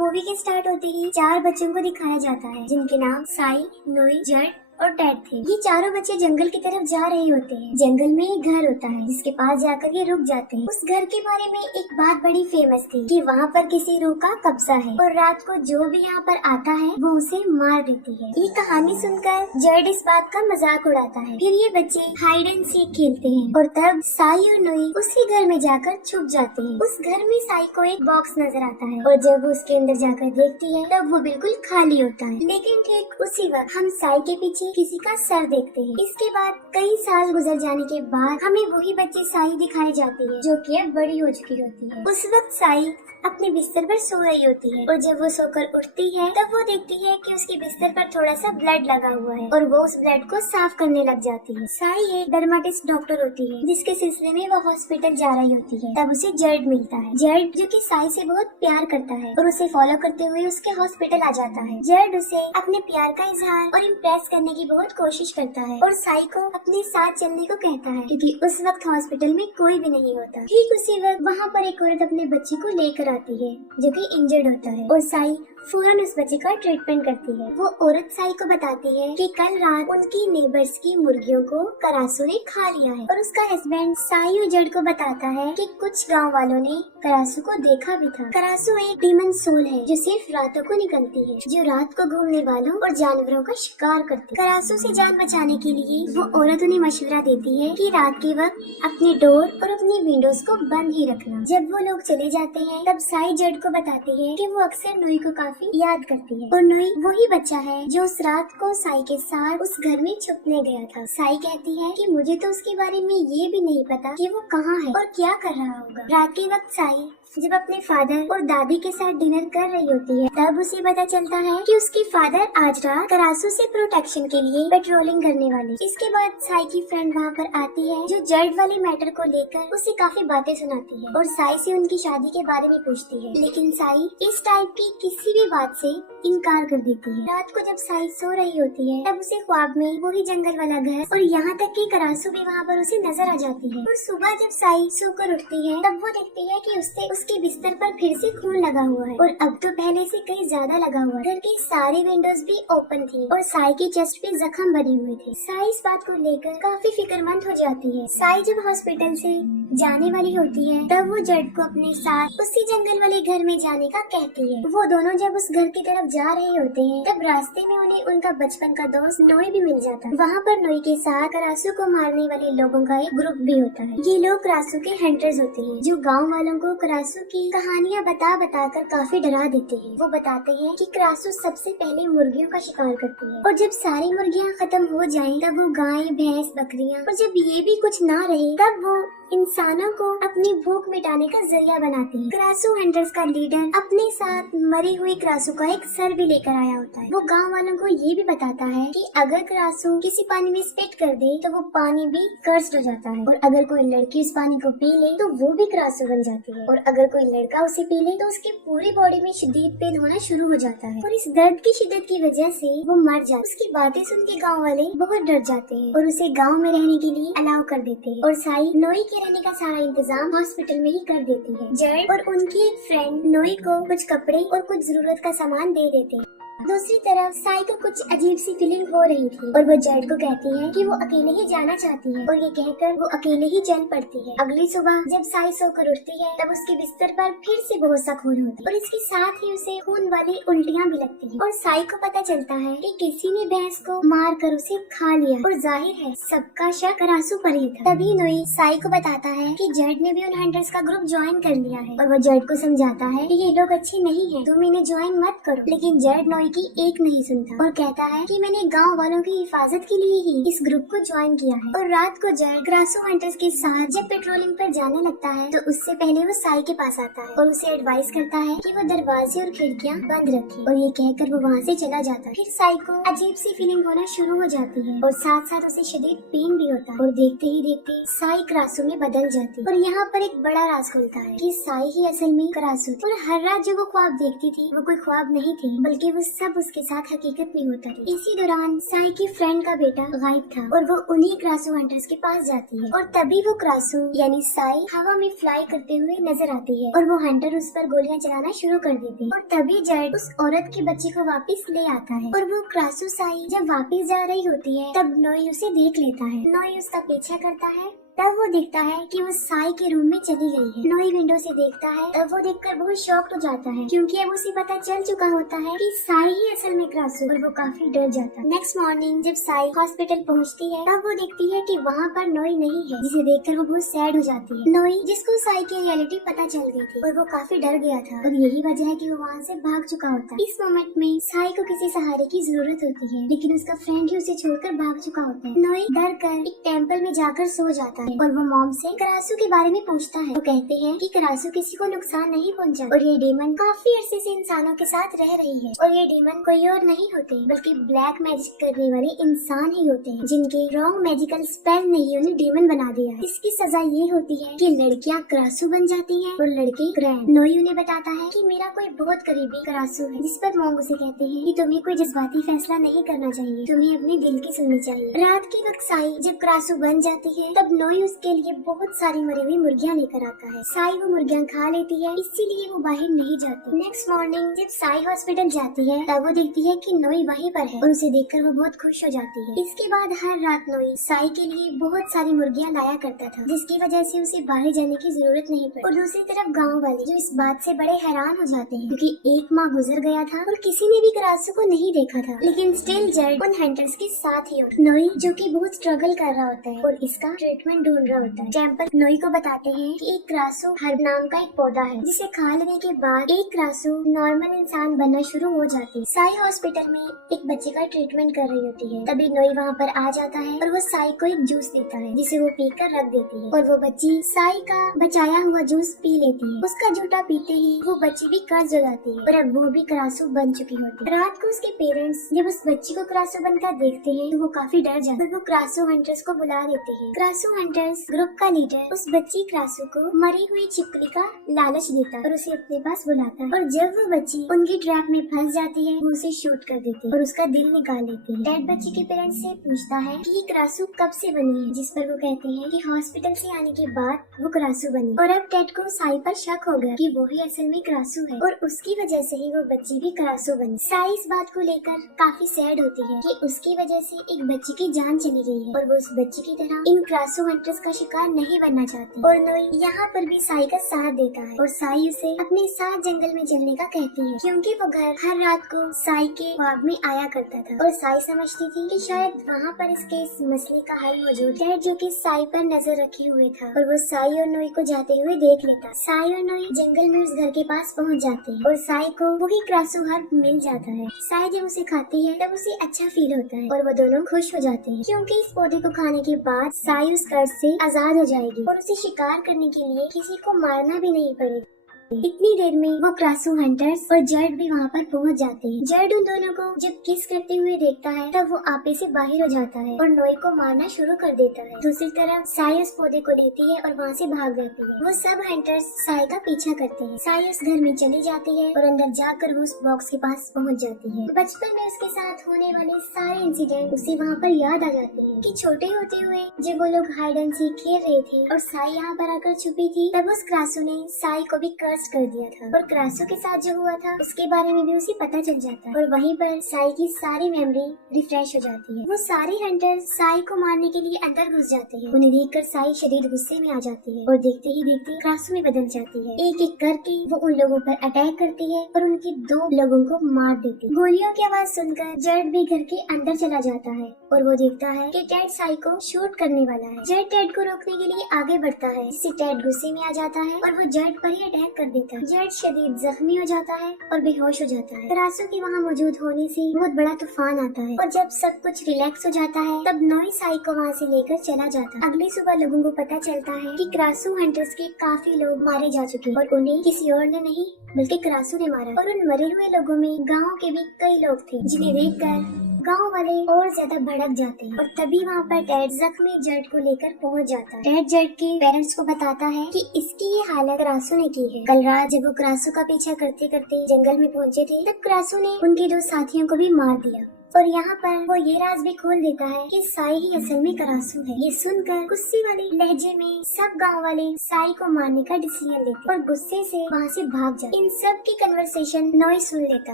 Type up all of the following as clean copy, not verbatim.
Movie के start होते ही 4 बच्चों को दिखाया जाता है जिनके नाम साई, नोई, जड और टैट थे। ये चारों बच्चे जंगल की तरफ जा रहे होते हैं। जंगल में एक घर होता है जिसके पास जाकर ये रुक जाते हैं। उस घर के बारे में एक बात बड़ी फेमस थी कि वहाँ पर किसी रूह का कब्जा है और रात को जो भी यहाँ पर आता है वो उसे मार देती है। ये कहानी सुनकर जड इस बात का मजाक उड़ाता है। फिर ये बच्चे हाइड एंड सीक खेलते हैं और तब साई और नोई उसी घर में जाकर छुप जाते हैं। उस घर में साई को एक बॉक्स नजर आता है और जब वो उसके अंदर जाकर देखती है तब वो बिल्कुल खाली होता है। लेकिन ठीक उसी वक्त हम साई के पीछे किसी का सर देखते हैं। इसके बाद कई साल गुजर जाने के बाद हमें वही बच्ची साई दिखाई जाती है जो कि अब बड़ी हो चुकी होती है। उस वक्त साई अपने बिस्तर पर सो रही होती है और जब वो सोकर उठती है तब वो देखती है कि उसके बिस्तर पर थोड़ा सा ब्लड लगा हुआ है और वो उस ब्लड को साफ करने लग जाती है। साई एक डर्माटिस्ट डॉक्टर होती है जिसके सिलसिले में वो हॉस्पिटल जा रही होती है। तब उसे जड मिलता है। जड जो कि साई से बहुत प्यार करता है और उसे फॉलो करते हुए उसके हॉस्पिटल आ जाता है। जड उसे अपने प्यार का इजहार और इम्प्रेस करने की बहुत कोशिश करता है और साई को अपने साथ चलने को कहता है क्योंकि उस वक्त हॉस्पिटल में कोई भी नहीं होता। ठीक उसी वक्त वहाँ पर एक औरत अपने बच्चे को लेकर आती है जो कि इंजर्ड होता है और साई फौरन उस बच्चे का ट्रीटमेंट करती है। वो औरत साई को बताती है कि कल रात उनकी नेबर्स की मुर्गियों को करासू ने खा लिया है और उसका हस्बैंड साई और जड को बताता है कि कुछ गांव वालों ने करासू को देखा भी था। करासू एक डीमन सोल है जो सिर्फ रातों को निकलती है, जो रात को घूमने वालों और जानवरों का शिकार करती है। करासू से जान बचाने के लिए वो औरत उन्हें मशवरा देती है कि रात के वक्त अपने डोर और अपनी विंडोज को बंद ही रखना। जब वो लोग चले जाते हैं तब साई जड को बताती है कि वो अक्सर नोई को काफी याद करती है और नोई वही बच्चा है जो उस रात को साई के साथ उस घर में छुपने गया था। साई कहती है कि मुझे तो उसके बारे में ये भी नहीं पता कि वो कहाँ है और क्या कर रहा होगा। रात के वक्त साई जब अपने फादर और दादी के साथ डिनर कर रही होती है तब उसे पता चलता है कि उसके फादर आज रात करासू से प्रोटेक्शन के लिए पेट्रोलिंग करने वाले। इसके बाद साई की फ्रेंड वहाँ पर आती है जो जड वाले मैटर को लेकर उसे काफी बातें सुनाती है और साई से उनकी शादी के बारे में पूछती है। लेकिन साई इस टाइप की किसी भी बात से इनकार कर देती है। रात को जब साई सो रही होती है तब उसे ख्वाब में वही जंगल वाला घर और यहाँ तक कि करासू भी वहाँ पर उसे नजर आ जाती है। और सुबह जब साई सोकर उठती है तब वो देखती है कि उसके बिस्तर पर फिर से खून लगा हुआ है और अब तो पहले से कहीं ज्यादा लगा हुआ है। घर की सारी विंडोज भी ओपन थी और साई की चेस्ट पे जख्म बने हुए थे। साई इस बात को लेकर काफी फिक्रमंद हो जाती है। साई जब हॉस्पिटल से जाने वाली होती है तब वो जड को अपने साथ उसी जंगल वाले घर में जाने का कहती है। वो दोनों जब उस घर की तरफ जा रहे होते हैं तब रास्ते में उन्हें उनका बचपन का दोस्त नोई भी मिल जाता है। वहाँ पर नोई के साथ करासू को मारने वाले लोगों का एक ग्रुप भी होता है। ये लोग करासू के हंटर्स होते हैं जो गाँव वालों को करासू की कहानियाँ बता कर काफी डरा देते हैं। वो बताते हैं कि करासू सबसे पहले मुर्गियों का शिकार करती है और जब सारी मुर्गियाँ खत्म हो जाएं तब वो गाय, भैंस, बकरियाँ और जब ये भी कुछ ना रहे तब वो इंसानों को अपनी भूख मिटाने का जरिया बनाते हैं। करासू हंटर्स का लीडर अपने साथ मरी हुई करासू का एक सर भी लेकर आया होता है। वो गांव वालों को ये भी बताता है कि अगर करासू किसी पानी में स्पिट कर दे तो वो पानी भी कर्स्ड हो जाता है और अगर कोई लड़की उस पानी को पी ले तो वो भी करासू बन जाती है और अगर कोई लड़का उसे पी ले तो उसके पूरी बॉडी में शदीद पेन होना शुरू हो जाता है और इस दर्द की शिद्दत की वजह से वो मर जाता है। उसकी बातें सुन के गाँव वाले बहुत डर जाते हैं और उसे गाँव में रहने के लिए अलाउ कर देते हैं और साई नोई के रहने का सारा इंतजाम हॉस्पिटल में ही कर देती है। जड और उनकी एक फ्रेंड नोई को कुछ कपड़े और कुछ जरूरत का सामान दे देते हैं। दूसरी तरफ साई को कुछ अजीब सी फीलिंग हो रही थी और वो जड को कहती है कि वो अकेले ही जाना चाहती है और ये कहकर वो अकेले ही चल पड़ती है। अगली सुबह जब साई सोकर उठती है तब उसके बिस्तर पर फिर से बहुत सा खून होता है और इसके साथ ही उसे खून वाली उल्टियाँ भी लगती है और साई को पता चलता है कि किसी ने भैंस को मार कर उसे खा लिया और जाहिर है सबका शक करासू पर ही था। तभी नोई साई को बताता है कि जड ने भी उन हंटर्स का ग्रुप ज्वाइन कर लिया है और वो जड को समझाता है कि ये लोग अच्छे नहीं है, तुम इन्हें ज्वाइन मत करो। लेकिन जड नोई की एक नहीं सुनता और कहता है कि मैंने गांव वालों की हिफाजत के लिए ही इस ग्रुप को ज्वाइन किया है। और रात को जड करासू हंटर्स के साथ जब पेट्रोलिंग पर जाने लगता है तो उससे पहले वो साई के पास आता है और उसे एडवाइस करता है कि वो दरवाजे और खिड़कियां बंद रखे और ये कहकर वो वहाँ से चला जाता है। फिर साई को अजीब सी फीलिंग होना शुरू हो जाती है और साथ साथ उसे शदीद पेन भी होता है और देखते ही देखते साई करासू में बदल जाती है। और यहाँ पर एक बड़ा राज खुलता है कि साई ही असल में करासू थी और हर रात जो वो ख्वाब देखती थी वो कोई ख्वाब नहीं थे बल्कि वो सब उसके साथ हकीकत में होता रही। इसी दौरान साई की फ्रेंड का बेटा गायब था और वो उन्हीं क्रासू हंटर्स के पास जाती है और तभी वो क्रासू यानी साई हवा में फ्लाई करते हुए नजर आती है और वो हंटर उस पर गोलियां चलाना शुरू कर देते हैं और तभी जड उस औरत के बच्चे को वापस ले आता है और वो क्रासू साई जब वापस जा रही होती है तब नोई उसे देख लेता है। नोई उसका पीछा करता है, तब वो देखता है कि वो साई के रूम में चली गई है। नोई विंडो से देखता है, तब वो देखकर बहुत शॉक्ड हो जाता है क्योंकि अब उसे पता चल चुका होता है कि साई ही असल में क्रासू और वो काफी डर जाता है। नेक्स्ट मॉर्निंग जब साई हॉस्पिटल पहुंचती है तब वो देखती है कि वहाँ पर नोई नहीं है, जिसे देखकर वो बहुत सैड हो जाती है। नोई जिसको साई की रियलिटी पता चल गई थी और वो काफी डर गया था और यही वजह है कि वो वहाँ से भाग चुका होता है। इस मोमेंट में साई को किसी सहारे की जरूरत होती है लेकिन उसका फ्रेंड ही उसे छोड़कर भाग चुका होता है। नोई डर कर एक टेम्पल में जाकर सो जाता है और वो मॉम से क्रासू के बारे में पूछता है। वो कहते हैं कि क्रासू किसी को नुकसान नहीं पहुंचा और ये डेमन काफी अरसे से इंसानों के साथ रह रही है और ये डेमन कोई और नहीं होते बल्कि ब्लैक मैजिक करने वाले इंसान ही होते हैं जिनके रॉन्ग मैजिकल स्पेल ने ही उन्हें डेमन बना दिया है। इसकी सजा ये होती है कि लड़कियां क्रासू बन जाती हैं और लड़के ग्रैंड। नोई उन्हें बताता है कि मेरा कोई बहुत करीबी क्रासू है, जिस पर मोंग उसे कहते हैं कि तुम्हें कोई जज्बाती फैसला नहीं करना चाहिए, तुम्हें अपने दिल की सुननी चाहिए। रात के वक्त साई जब क्रासू बन जाती है तब नोई उसके लिए बहुत सारी मरी हुई मुर्गियां लेकर आता है। साई वो मुर्गियां खा लेती है, इसीलिए वो बाहर नहीं जाती। नेक्स्ट मॉर्निंग जब साई हॉस्पिटल जाती है तब वो देखती है कि नोई वहीं पर है और उसे देखकर वो बहुत खुश हो जाती है। इसके बाद हर रात नोई साई के लिए बहुत सारी मुर्गियां लाया करता था जिसकी वजह से उसे बाहर जाने की जरूरत नहीं पड़ी। और दूसरी तरफ गाँव वाले जो इस बात से बड़े हैरान हो जाते हैं क्योंकि एक माह गुजर गया था और किसी ने भी क्रासू को नहीं देखा था, लेकिन स्टिल जड उन हंटर्स के साथ ही होता। नोई जो कि बहुत स्ट्रगल कर रहा होता है और इसका ट्रीटमेंट ढूंढ रहा होता है। टेम्पल नोई को बताते हैं कि एक क्रासू हर्ब नाम का एक पौधा है जिसे खा लेने के बाद एक क्रासू नॉर्मल इंसान बनना शुरू हो जाती है। साई हॉस्पिटल में एक बच्चे का ट्रीटमेंट कर रही होती है, तभी नोई वहाँ पर आ जाता है और वो साई को एक जूस देता है जिसे वो पीकर रख देती है और वो बच्ची साई का बचाया हुआ जूस पी लेती है। उसका जूठा पीते ही वो बच्ची भी कर्ज हो जाती है और अब वो भी क्रासू बन चुकी होती है। रात को उसके पेरेंट्स जब उस बच्ची को क्रासू बनकर देखते हैं तो वो काफी डर जाते हैं और वो क्रासू हंटर्स को बुला देते हैं। क्रासू हंटर्स ग्रुप का लीडर उस बच्ची क्रासू को मरी हुई छिपकली का लालच देता है और उसे अपने पास बुलाता है और जब वो बच्ची उनकी ट्रैप में फंस जाती है वो उसे शूट कर देते हैं और उसका दिल निकाल लेते हैं। डैड बच्ची के पेरेंट्स से पूछता है कि ये क्रासू कब से बनी है, जिस पर वो कहते हैं कि हॉस्पिटल से आने के बाद वो क्रासू बनी और अब डैड को साई पर शक हो गया कि वो ही असल में क्रासू है और उसकी वजह से ही वो बच्ची भी क्रासू बनी। साई इस बात को लेकर काफी सैड होती है कि उसकी वजह से एक बच्ची की जान चली गई है और वो उस बच्ची की तरह इन क्रासू हंटर्स का शिकार नहीं बनना चाहती। और नोई यहाँ पर भी साई का साथ देता है और साई उसे अपने साथ जंगल में चलने का कहती है क्योंकि वो घर हर रात को साई के ख्वाब में आया करता था और साई समझती थी कि शायद वहाँ पर इसके इस मसले का हल मौजूद है, जो कि साई पर नजर रखे हुए था और वो साई और नोई को जाते हुए देख लेता। साई और नोई जंगल में उस घर के पास पहुँच जाते हैं और साई को वही क्रासू हर्ब मिल जाता है। साई जब उसे खाती है तब उसे अच्छा फील होता है और वो दोनों खुश हो जाते हैं क्योंकि इस पौधे को खाने के बाद साई उस कर्ज से आजाद हो जाएगी और उसे शिकार करने के लिए किसी को मारना भी नहीं पड़ेगा। इतनी देर में वो क्रासू हंटर्स और जड भी वहाँ पर पहुँच जाते हैं। जड उन दोनों को जब किस करते हुए देखता है तब वो आपे से बाहर हो जाता है और नोई को मारना शुरू कर देता है। दूसरी तरफ साई उस पौधे को लेती है और वहाँ से भाग जाती है। वो सब हंटर्स साई का पीछा करते हैं। साई उस घर में चली जाती है और अंदर जाकर वो उस बॉक्स के पास पहुँच जाती है। बचपन में उसके साथ होने वाले सारे इंसिडेंट उसे वहाँ पर याद आ जाते हैं कि छोटे होते हुए जब वो लोग हाइड एंड सीक खेल रहे थे और साई यहाँ पर आकर छुपी थी तब उस क्रासू ने साई को भी कर दिया था और क्रासू के साथ जो हुआ था उसके बारे में भी उसे पता चल जाता है और वहीं पर साई की सारी मेमोरी रिफ्रेश हो जाती है। वो सारे हंटर्स साई को मारने के लिए अंदर घुस जाते हैं। उन्हें देखकर साई शदीद गुस्से में आ जाती है और देखते ही देखते क्रासू में बदल जाती है। एक एक करके वो उन लोगों पर अटैक करती है और उनके 2 लोगों को मार देती है। गोलियों की आवाज सुनकर जड भी घर के अंदर चला जाता है और वो देखता है कि टेड साई को शूट करने वाला है। जड टेड को रोकने के लिए आगे बढ़ता है, जिससे टेड गुस्से में आ जाता है और वो जड पर ही अटैक कर देता है। जड शदीद जख्मी हो जाता है और बेहोश हो जाता है। क्रासू के वहाँ मौजूद होने से बहुत बड़ा तूफान आता है और जब सब कुछ रिलैक्स हो जाता है तब नोई साई को वहाँ से लेकर चला जाता है। अगली सुबह लोगों को पता चलता है कि क्रासू हंटर्स के काफी लोग मारे जा चुके हैं और उन्हें किसी और ने नहीं बल्कि क्रासू ने मारा और उन मरे हुए लोगों में गाँव के भी कई लोग थे, जिन्हें देखकर गांव वाले और ज्यादा भड़क जाते हैं और तभी वहाँ पर टेड जख्मी जड को लेकर पहुँच जाता है। टेड जड के पेरेंट्स को बताता है कि इसकी ये हालत क्रासो ने की है। कल रात जब वो क्रासो का पीछा करते करते जंगल में पहुँचे थे तब क्रासो ने उनके 2 साथियों को भी मार दिया और यहाँ पर वो ये राज भी खोल देता है कि साई ही असल में क्रासो है। ये सुनकर गुस्से वाले लहजे में सब गांव वाले साई को मारने का डिसीजन लेते और गुस्से से वहाँ से भाग जाते। इन सब की कन्वर्सेशन नॉय सुन लेता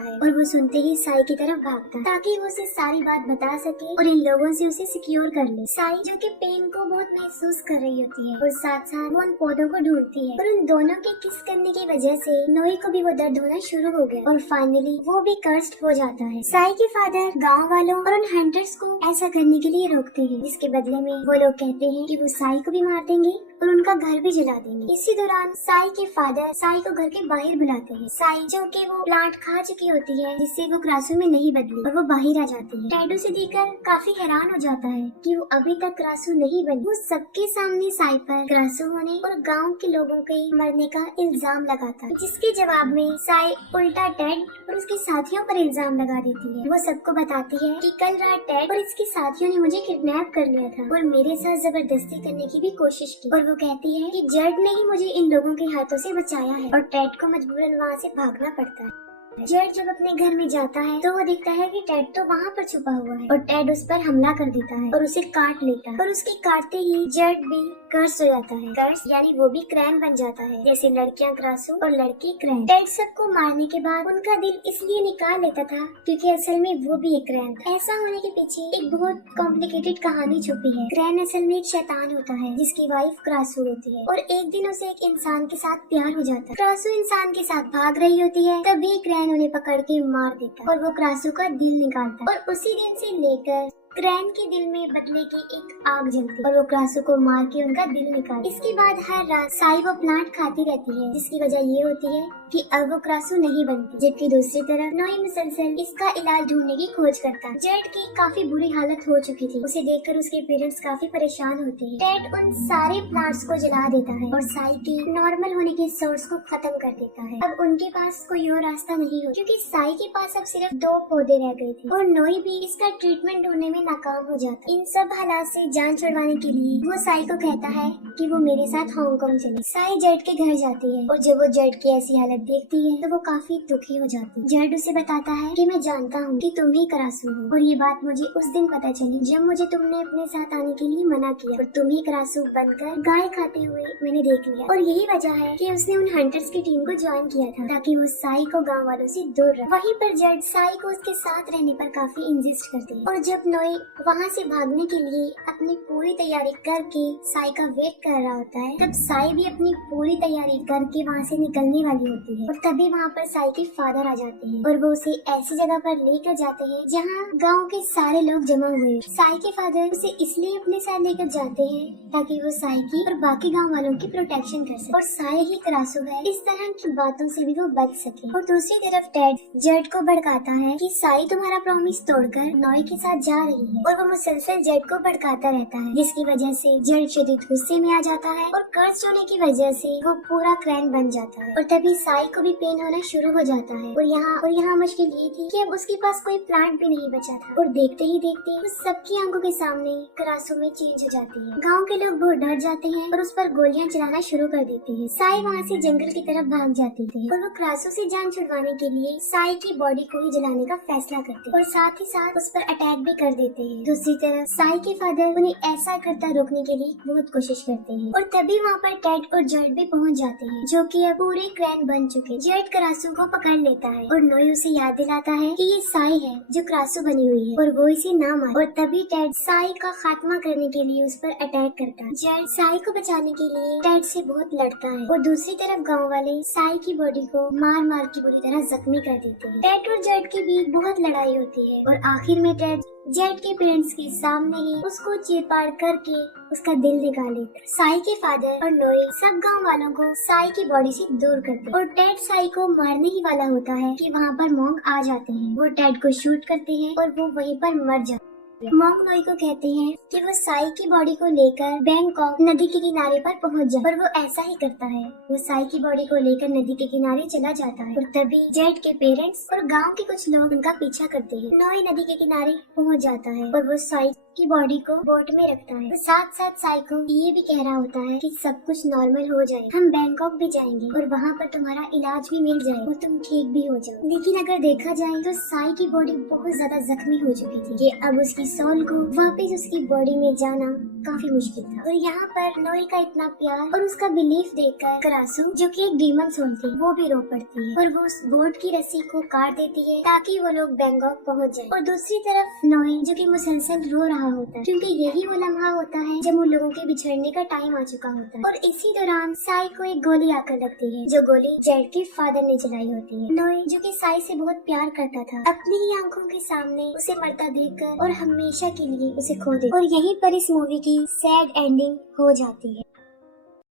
है और वो सुनते ही साई की तरफ भागता है ताकि वो उसे सारी बात बता सके और इन लोगों से उसे सिक्योर कर ले। साई जो कि पेन को बहुत महसूस कर रही होती है और साथ साथ वो उन पौधों को ढूंढती है और उन दोनों के किस करने की वजह से नॉय को भी वो दर्द होना शुरू हो गया और फाइनली वो भी कर्स्ड हो जाता है। साई के फादर गांव वालों और उन हंटर्स को ऐसा करने के लिए रोकते हैं जिसके बदले में वो लोग कहते हैं कि वो साई को भी मार देंगे और उनका घर भी जला देंगे। इसी दौरान साई के फादर साई को घर के बाहर बुलाते हैं। साई जो कि वो प्लांट खा चुकी होती है जिससे वो क्रासो में नहीं बदली और वो बाहर आ जाती है। टेड उसे देखकर काफी हैरान हो जाता है कि वो अभी तक क्रासो नहीं बनी। वो सबके सामने साई पर क्रासो होने और गाँव के लोगों के मरने का इल्जाम लगाता है जिसके जवाब में साई उल्टा टेड और उसके साथियों पर इल्जाम लगा देती है। वो सबको बताती है कि कल रात टेड और इसके साथियों ने मुझे किडनैप कर लिया था और मेरे साथ जबरदस्ती करने की भी कोशिश की और वो कहती है कि जड ने ही मुझे इन लोगों के हाथों से बचाया है और टेड को मजबूरन वहाँ से भागना पड़ता है। जड जब अपने घर में जाता है तो वो देखता है कि टेड तो वहाँ पर छुपा हुआ है और टेड उस पर हमला कर देता है और उसे काट लेता है और उसके काटते ही जड भी कर्स हो जाता है। कर्स यानी वो भी क्रैन बन जाता है जैसे लड़कियां क्रासो और लड़के क्रैन। टेड सबको मारने के बाद उनका दिल इसलिए निकाल लेता था क्योंकि असल में वो भी एक क्रैन था। ऐसा होने के पीछे एक बहुत कॉम्प्लिकेटेड कहानी छुपी है। क्रैन असल में एक शैतान होता है जिसकी वाइफ क्रासो होती है और एक दिन उसे एक इंसान के साथ प्यार हो जाता है। क्रासो इंसान के साथ भाग रही होती है तभी क्रैन उन्हें पकड़ के मार देता है और वो क्रासो का दिल निकालता है और उसी दिन से लेकर क्रैन के दिल में बदले की एक आग जलती है और वो क्रासो को मार के उनका दिल निकालती है। इसके बाद हर रात साई वो प्लांट खाती रहती है जिसकी वजह ये होती है कि अब वो क्रासो नहीं बनती। जबकि दूसरी तरफ नॉय मुसलसल इसका इलाज ढूंढने की खोज करता है। जेड की काफी बुरी हालत हो चुकी थी। उसे देखकर उसके पेरेंट्स काफी परेशान होते हैं। टेड उन सारे प्लांट्स को जला देता है और साई की नॉर्मल होने के सोर्स को खत्म कर देता है। अब उनके पास कोई और रास्ता नहीं हो क्योंकि साई के पास अब सिर्फ 2 पौधे रह गए थे और नॉय भी इसका ट्रीटमेंट ढूंढने में नाकाम हो जाता। इन सब हालात से जान छुड़वाने के लिए वो साई को कहता है कि वो मेरे साथ हांगकांग चले। साई जेड के घर जाती है और जब वो जेड की ऐसी हालत देखती है तो वो काफी दुखी हो जाती है। जेड उसे बताता है कि मैं जानता हूँ कि तुम ही क्रासो हो और ये बात मुझे उस दिन पता चली जब मुझे तुमने अपने साथ आने के लिए मना किया और तुम ही क्रासो बनकर गाय खाते हुए मैंने देख लिया और यही वजह है कि उसने उन हंटर्स की टीम को ज्वाइन किया था ताकि वो साई को गाँव वालों से दूर रहे। वहीं पर जेड साई को उसके साथ रहने पर काफी इंसिस्ट करती है और जब नॉय वहाँ से भागने के लिए अपनी पूरी तैयारी करके साई का वेट कर रहा होता है तब साई भी अपनी पूरी तैयारी करके वहाँ से निकलने वाली होती है और तभी वहाँ पर साई के फादर आ जाते हैं और वो उसे ऐसी जगह पर लेकर जाते हैं जहाँ गांव के सारे लोग जमा हुए। साई के फादर उसे इसलिए अपने साथ लेकर जाते हैं ताकि वो साई की और बाकी गांव वालों की प्रोटेक्शन कर सके और साई ही क्रासो है इस तरह की बातों से भी वो बच सके। और दूसरी तरफ टेड जेड को भड़काता है कि साई तुम्हारा प्रॉमिस तोड़कर नॉय के साथ जा रही है और वो मुसलसल जेड को भड़काता रहता है जिसकी वजह से जेड शदीद गुस्से में आ जाता है और कर्ज होने की वजह से वो पूरा क्रैन बन जाता है और तभी साई को भी पेन होना शुरू हो जाता है। और यहाँ मुश्किल ये थी कि अब उसके पास कोई प्लांट भी नहीं बचा था और देखते ही देखते उस सबकी आंखों के सामने क्रासो में चेंज हो जाती है। गाँव के लोग बहुत डर जाते हैं और उस पर गोलियां चलाना शुरू कर देते हैं। साई वहाँ से जंगल की तरफ भाग जाती थी और वो क्रासो से जान छुड़वाने के लिए साई की बॉडी को ही जलाने का फैसला करते और साथ ही साथ उस पर अटैक भी कर देते हैं। दूसरी तरफ साई के फादर उन्हें ऐसा करता रोकने के लिए बहुत कोशिश करते हैं और तभी वहाँ पर टेड और जेड भी पहुँच जाते हैं जो कि अब पूरे क्रैन बन चुके। जेड क्रासो को पकड़ लेता है और नॉय उसे याद दिलाता है कि ये साई है जो क्रासो बनी हुई है और वो इसे ना मारे और तभी टेड साई का खात्मा करने के लिए उस पर अटैक करता है। जेड साई को बचाने के लिए टेड से बहुत लड़ता है और दूसरी तरफ गाँव वाले साई की बॉडी को मार मार के बुरी तरह जख्मी कर देते हैं। टेड और जेड के बीच बहुत लड़ाई होती है और आखिर में टेड जेड के पेरेंट्स के सामने ही उसको चीरफाड़ करके उसका दिल निकाले। साई के फादर और नॉय सब गांव वालों को साई की बॉडी से दूर करते और टेड साई को मारने ही वाला होता है कि वहाँ पर मॉन्क आ जाते हैं। वो टेड को शूट करते हैं और वो वहीं पर मर जाता है। मॉन्ग नोई को कहते हैं कि वो साई की बॉडी को लेकर बैंकॉक नदी के किनारे पर पहुंच जाए, और वो ऐसा ही करता है। वो साई की बॉडी को लेकर नदी के किनारे चला जाता है, और तभी जेट के पेरेंट्स और गांव के कुछ लोग उनका पीछा करते हैं। नोई नदी के किनारे पहुंच जाता है और वो साई की बॉडी को बोट में रखता है। तो साथ साथ साई को ये भी कह रहा होता है कि सब कुछ नॉर्मल हो जाए, हम बैंकॉक भी जाएंगे और वहाँ पर तुम्हारा इलाज भी मिल जाए और तुम ठीक भी हो जाओ। लेकिन अगर देखा जाए तो साई की बॉडी बहुत ज्यादा जख्मी हो चुकी थी कि अब उसकी सोल को वापस उसकी बॉडी में जाना काफी मुश्किल था। और यहाँ पर नोई का इतना प्यार और उसका बिलीफ देखकर करासू, जो कि एक डीमन सोल थी, वो भी रो पड़ती है और वो उस बोट की रस्सी को काट देती है ताकि वो लोग बैंकॉक पहुँच जाए। और दूसरी तरफ नोई, जो कि मुसलसल रो रहा होता है क्योंकि यही वो लम्हा होता है जब उन लोगों के बिछड़ने का टाइम आ चुका होता है। और इसी दौरान साई को एक गोली आकर लगती है, जो गोली जेट के फादर ने चलाई होती है। नोई, जो कि साई से बहुत प्यार करता था, अपनी ही आंखों के सामने उसे मरता देखकर और हमेशा के लिए उसे खो दे। और यहीं पर इस मूवी की सैड एंडिंग हो जाती है।